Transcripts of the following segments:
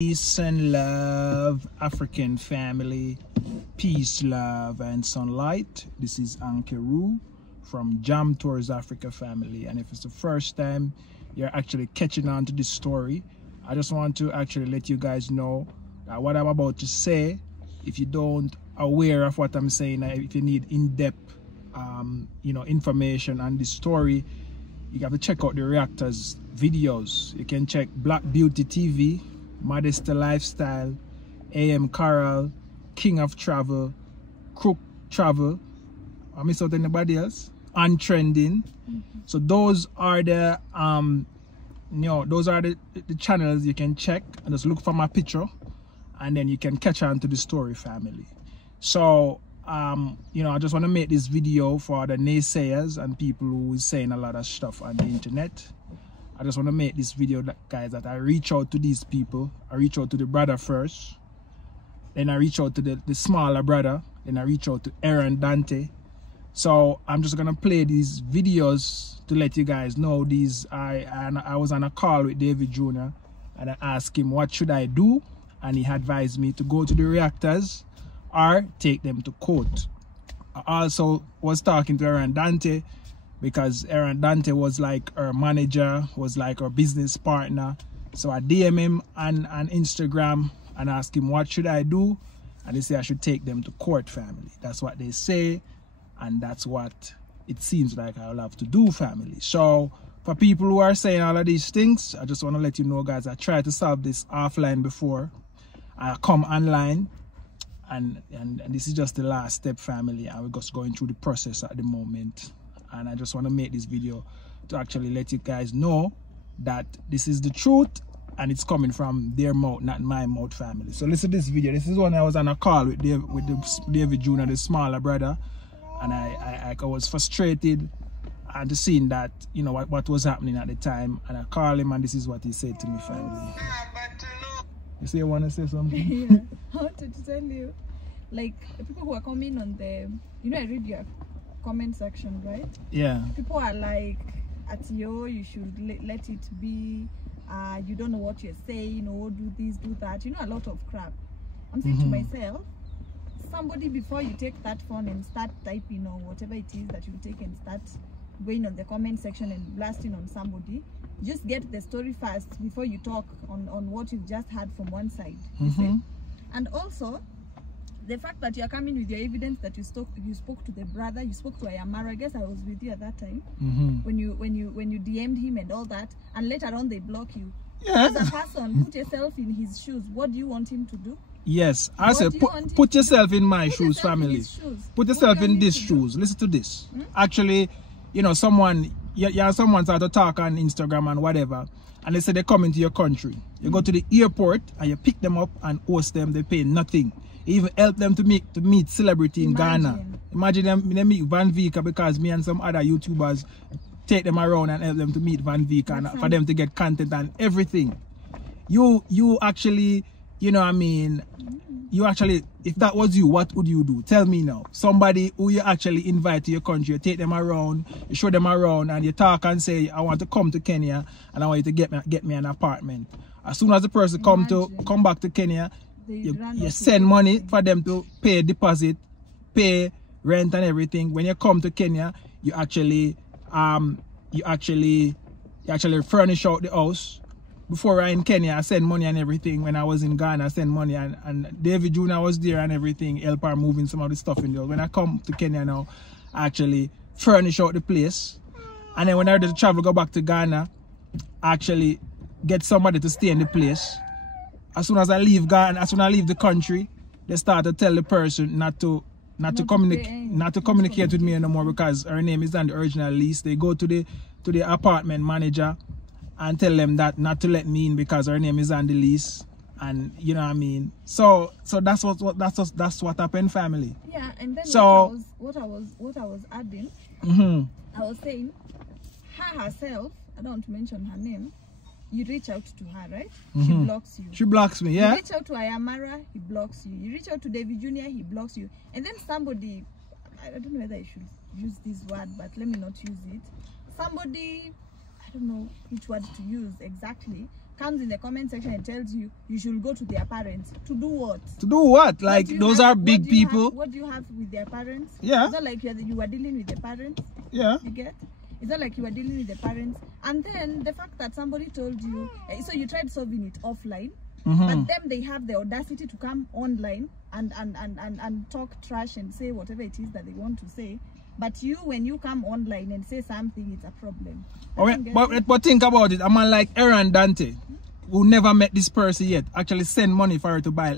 Peace and love, African family. Peace, love, and sunlight. This is Ankeru from Jam Tours Africa family. And if it's the first time you're actually catching on to this story, I just want to actually let you guys know that what I'm about to say, if you don't aware of what I'm saying, if you need in-depth information on this story, you have to check out the reactors videos. You can check Black Beauty TV, Modest Lifestyle, AM Coral, King of Travel, Crook Travel. I miss out anybody else? Untrending. So those are the those are the channels you can check and just look for my picture, and then you can catch on to the story, family. So I just want to make this video for the naysayers and people who is saying a lot of stuff on the internet. I just want to make this video, guys, that I reach out to these people. I reach out to the brother first, then I reach out to the smaller brother, then I reach out to Dante. So I'm just gonna play these videos to let you guys know these. I was on a call with Davy Jnr. and I asked him what should I do, and he advised me to go to the reactors or take them to court. I also was talking to Dante, because Dante was like her manager, was like her business partner. So I DM him on Instagram and ask him what should I do, and they say I should take them to court, family. That's what they say, and that's what it seems like I'll have to do, family. So for people who are saying all of these things, I just want to let you know, guys, I tried to solve this offline before. I come online, and this is just the last step, family, and we're just going through the process at the moment. And I just want to make this video to actually let you guys know that this is the truth and it's coming from their mouth, not my mouth, family. So listen to this video. This is when I was on a call with Davy Jnr, the smaller brother, and I was frustrated and seeing that, what was happening at the time, and I called him and this is what he said to me, family. You say you want to say something? Yeah, I wanted to tell you, like, people who are coming on the, I read your comment section, right? Yeah. People are like, you should let it be, you don't know what you're saying, or do this, do that, a lot of crap. I'm saying to myself, somebody, before you take that phone and start typing or whatever it is that you take and start going on the comment section and blasting on somebody, just get the story first before you talk on what you've just heard from one side. You see? And also, the fact that you're coming with your evidence that you spoke to the brother, you spoke to Ayamara. I guess I was with you at that time. When you DM'd him and all that, and later on they block you. Yeah. As a person, put yourself in his shoes. What do you want him to do? Yes, I said put yourself in my shoes, family. Put yourself in these shoes. Listen to this. Actually, someone start to talk on Instagram and whatever, and they say they come into your country. You go to the airport and you pick them up and host them. They pay nothing. Even help them to meet celebrity in Ghana. Imagine they meet Van Vika, because me and some other YouTubers take them around and help them to meet Van Vika and for them to get content and everything. You actually, you actually, if that was you, what would you do? Tell me now. Somebody who you actually invite to your country, you take them around, you show them around, and you talk and say, I want to come to Kenya and I want you to get me an apartment. As soon as the person come back to Kenya, you send money for them to pay deposit, pay rent and everything. When you come to Kenya, you actually furnish out the house. Before I in Kenya, I send money and everything. When I was in Ghana, I send money, and Davy Jnr was there and everything, help her moving some of the stuff in there. When I come to Kenya now, I actually furnish out the place. And then when I ready to travel, go back to Ghana, I actually get somebody to stay in the place. As soon as I leave Ghana, as soon as I leave the country, they start to tell the person not to communicate with me anymore, because her name is on the original lease. They go to the apartment manager and tell them that not to let me in because her name is on the lease, and So that's what happened, family. Yeah, and then so what I was adding, I was saying, her herself, I don't want to mention her name. You reach out to her, right? She blocks you. She blocks me, yeah. You reach out to Ayamara, he blocks you. You reach out to Davy Jnr, he blocks you. And then somebody, I don't know whether I should use this word, but let me not use it. Somebody, I don't know which word to use exactly, comes in the comment section and tells you you should go to their parents. To do what? To do what? Like, those are big people. What do you have with their parents? Yeah. It's not like you were dealing with the parents. Yeah. You get? It's not like you were dealing with the parents. And then the fact that somebody told you, so you tried solving it offline, but then they have the audacity to come online and talk trash and say whatever it is that they want to say. But you, when you come online and say something, it's a problem. But think about it. A man like Dante, who never met this person yet, actually send money for her to buy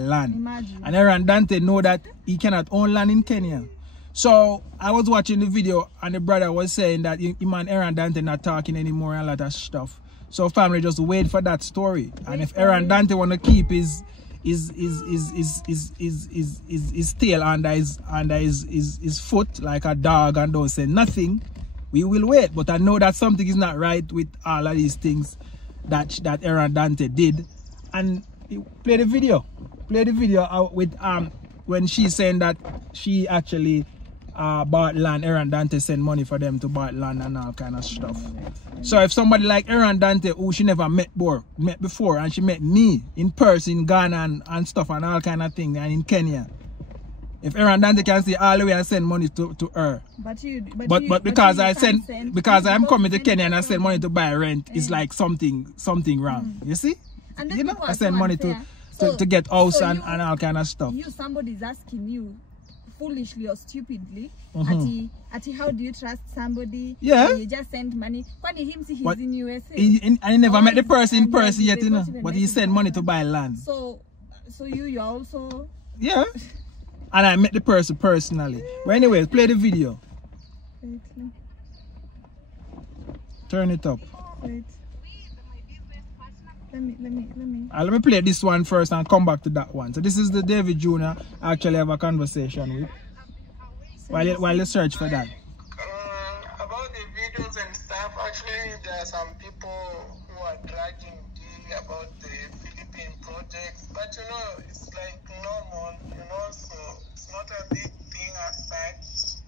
land. Imagine. And Dante know that he cannot own land in Kenya. So I was watching the video and the brother was saying that him and Dante not talking anymore and a lot of stuff. So family, just wait for that story. And if Dante want to keep his tail under his foot like a dog and don't say nothing, we will wait. But I know that something is not right with all of these things that Dante did. And play the video with when she's saying that she actually bought land. Dante sent money for them to buy land and all kind of stuff. So if somebody like Dante, who she never met before, and she met me in person in Ghana and stuff and all kind of things, and in Kenya, if Dante can see all the way and send money to her, but because I'm coming to Kenya and I send money to buy rent, it's like something wrong. You see? And you know, I send money to get house and all kind of stuff. Somebody's asking you foolishly or stupidly, how do you trust somebody? Yeah. You just send money. When he's in USA. And he never met the person in person yet, you know. But he sent money to buy land. So you're also. Yeah. And I met the person personally. But anyways, play the video. Wait. Turn it up. Wait. Let me. Let me play this one first and come back to that one. So this is the Davy Jr. I actually have a conversation with. While you search for that. About the videos and stuff, actually there are some people who are dragging about the Philippine projects, but you know, it's like normal, you know, so it's not a big thing as such,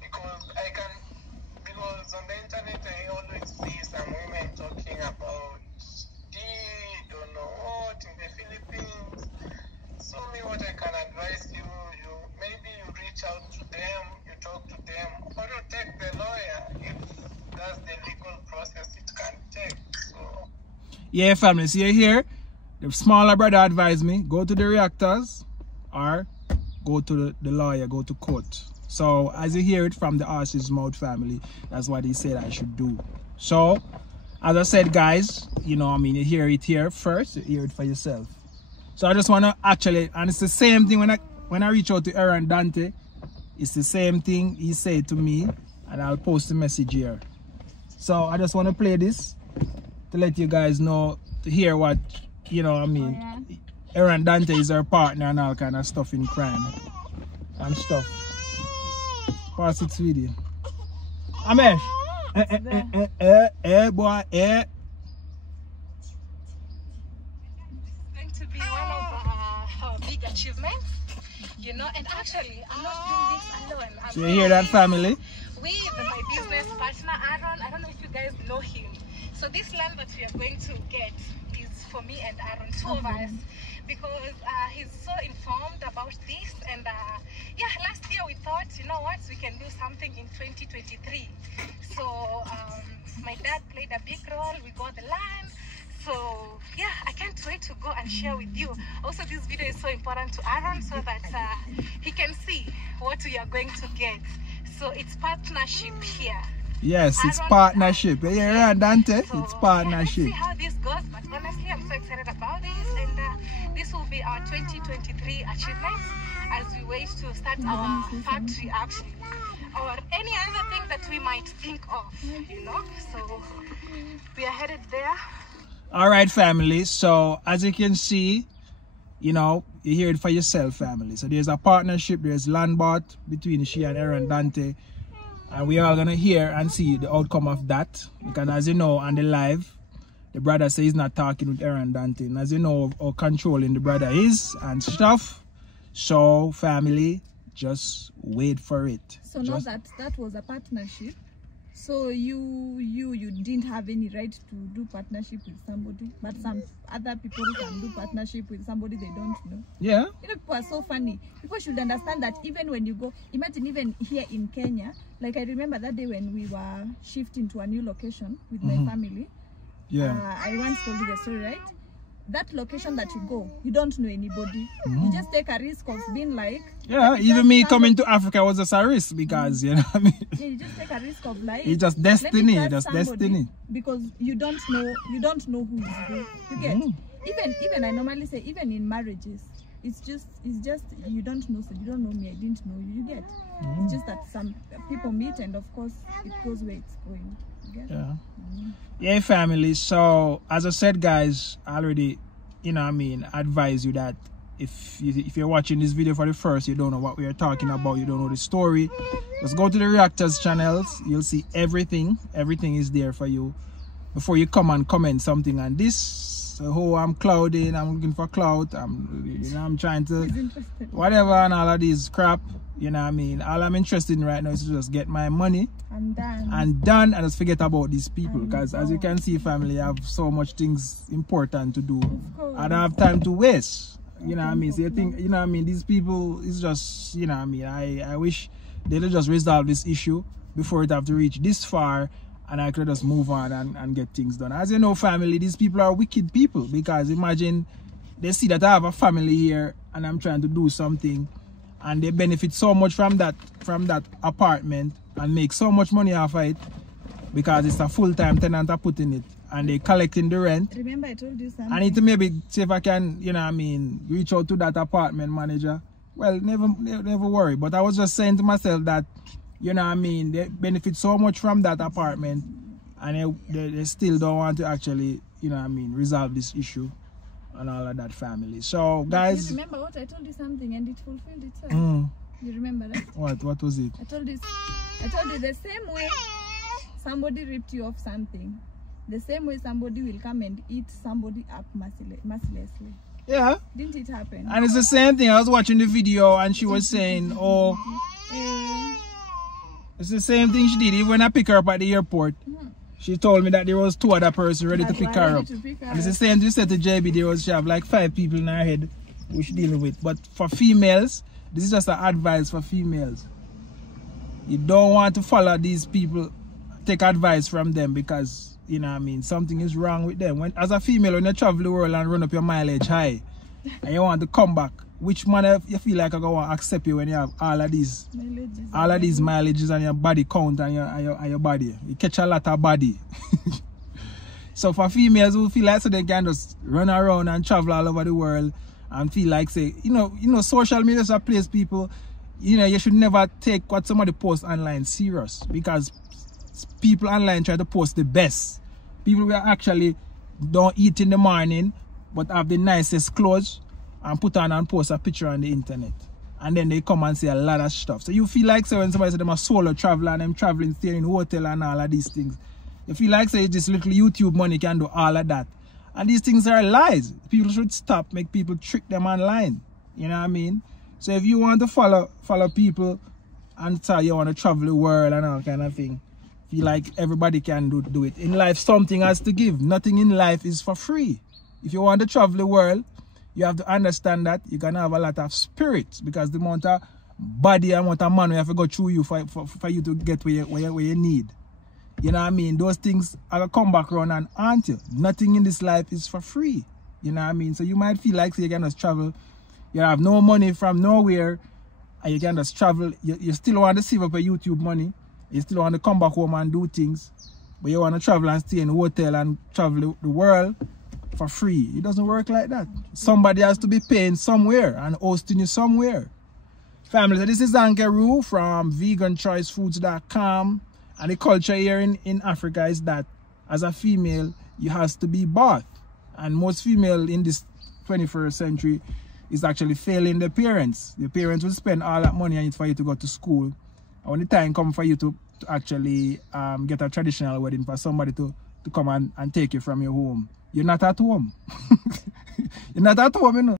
because on the internet I always see some women talking about don't know what in the Philippines. So what I can advise you maybe you reach out to them, you talk to them, or you take the lawyer if that's the legal process it can take. So yeah, family, see you here. The smaller brother advised me, go to the reactors or go to the lawyer, go to court. So as you hear it from the horse's mouth, family, that's what he said I should do. So as I said, guys, you know, I mean, you hear it here first, you hear it for yourself. So I just want to actually, and it's the same thing when I reach out to Dante, it's the same thing he said to me, and I'll post the message here. So I just want to play this to let you guys know, to hear what, you know, I mean, Dante is our partner and all kind of stuff in crime and stuff. Pass it video. Amesh. Boy, going to be one of our big achievements, you know, and actually I'm not doing this alone. So you hear that, family? With my business partner Aaron. I don't know if you guys know him. So this land that we are going to get is for me and Aaron, two of us, because he's so informed about this. And yeah, last year we thought, you know what, we can do something in 2023. So my dad played a big role. We got the land. So yeah, I can't wait to go and share with you. Also, this video is so important to Aaron so that he can see what we are going to get. So it's partnership here. Yes, it's partnership. Yeah, Dante, so, it's partnership. Yeah, let's see how this goes, but honestly, I'm so excited about this, and this will be our 2023 achievement as we wait to start our factory, actually, or any other thing that we might think of, you know. So we are headed there. All right, family. So as you can see, you know, you hear it for yourself, family. So there's a partnership, there's land bought between she and Dante. And we are going to hear and see the outcome of that. Because as you know, on the live, the brother says he's not talking with Dante. And as you know, how controlling the brother is and stuff. So, family, just wait for it. So now that was a partnership. So you didn't have any right to do partnership with somebody, but some other people can do partnership with somebody they don't know. Yeah. You know, people are so funny. People should understand that even when you go, imagine even here in Kenya, like I remember that day when we were shifting to a new location with my family. Yeah. I once told you the story, right? That location that you go, you don't know anybody. You just take a risk of being like... Yeah, even me coming to Africa was just a risk because, you know what I mean? Yeah, you just take a risk of life. It's just destiny, just destiny. Because you don't know who is who. You get? Even I normally say, even in marriages, it's just you don't know, so you don't know me, I didn't know you. You get? It's just that some people meet and of course it goes where it's going. Yeah. Yeah, family. So as I said, guys, I already, you know what I mean, advise you that if you're watching this video for the first, you don't know what we are talking about, you don't know the story, just go to the reactors channels. You'll see everything is there for you before you come and comment something on this. So, oh, I'm clouding, I'm looking for clout, I'm trying to whatever and all of these crap. You know what I mean? All I'm interested in right now is to just get my money and just forget about these people. Because as you can see, family, I have so much things important to do. I don't have time to waste. You know what I mean? So you think, you know what I mean? These people, it's just, you know what I mean? I wish they'd just resolve this issue before it have to reach this far and I could just move on and get things done. As you know, family, these people are wicked people. Because imagine they see that I have a family here and I'm trying to do something, and they benefit so much from that apartment and make so much money off of it because it's a full-time tenant I put in it and they collecting the rent. Remember I told you something? I need to maybe see if I can, you know what I mean, reach out to that apartment manager. Well, never worry. But I was just saying to myself that, you know what I mean, they benefit so much from that apartment and they still don't want to actually, you know what I mean, resolve this issue and all of that, family. So guys, you remember what I told you something and it fulfilled itself. You remember that? What was it? I told you the same way somebody ripped you off something, the same way somebody will come and eat somebody up mercilessly. Yeah. Didn't it happen? And it's the same thing. I was watching the video and she was saying, oh, it's the same thing she did. Even when I pick her up at the airport, she told me that there was 2 other persons ready to pick her up. And it's the same thing you said to JB, she have like 5 people in her head who she's dealing with. But for females, this is just an advice for females. You don't want to follow these people, take advice from them because, you know what I mean, something is wrong with them. As a female, when you travel the world and run up your mileage high, and you want to come back, which man you feel like I go to accept you when you have all of these mileages and your body count and your body? You catch a lot of body. So for females who feel like so they can just run around and travel all over the world and feel like, say, you know, social media is a place, people, you know, you should never take what somebody posts online serious, because people online try to post the best. People will actually don't eat in the morning but have the nicest clothes and put on and post a picture on the internet, and then they come and say a lot of stuff. So you feel like, say, when somebody said them a solo traveler and them traveling, staying in hotel and all of these things, you feel like, say, this little YouTube money can do all of that. And these things are lies. People should stop, make people trick them online. You know what I mean? So if you want to follow people and say you want to travel the world and all kind of thing, feel like everybody can do it. In life, something has to give. Nothing in life is for free. If you want to travel the world, you have to understand that you're going to have a lot of spirits, because the amount of body and amount of money have to go through you for you to get where you need. You know what I mean? Those things are going to come back around and haunt you. Nothing in this life is for free. You know what I mean? So you might feel like, say, you can just travel. You have no money from nowhere and you can just travel. You still want to save up your YouTube money. You still want to come back home and do things. But you want to travel and stay in a hotel and travel the world for free. It doesn't work like that. Somebody has to be paying somewhere and hosting you somewhere. Family, so this is Ankeru from veganchoicefoods.com. And the culture here in Africa is that as a female, you have to be bought. And most female in this 21st century is actually failing their parents. The parents will spend all that money on it for you to go to school. And when the time comes for you to actually get a traditional wedding, for somebody to come and take you from your home, you're not at home. You're not at home, you know.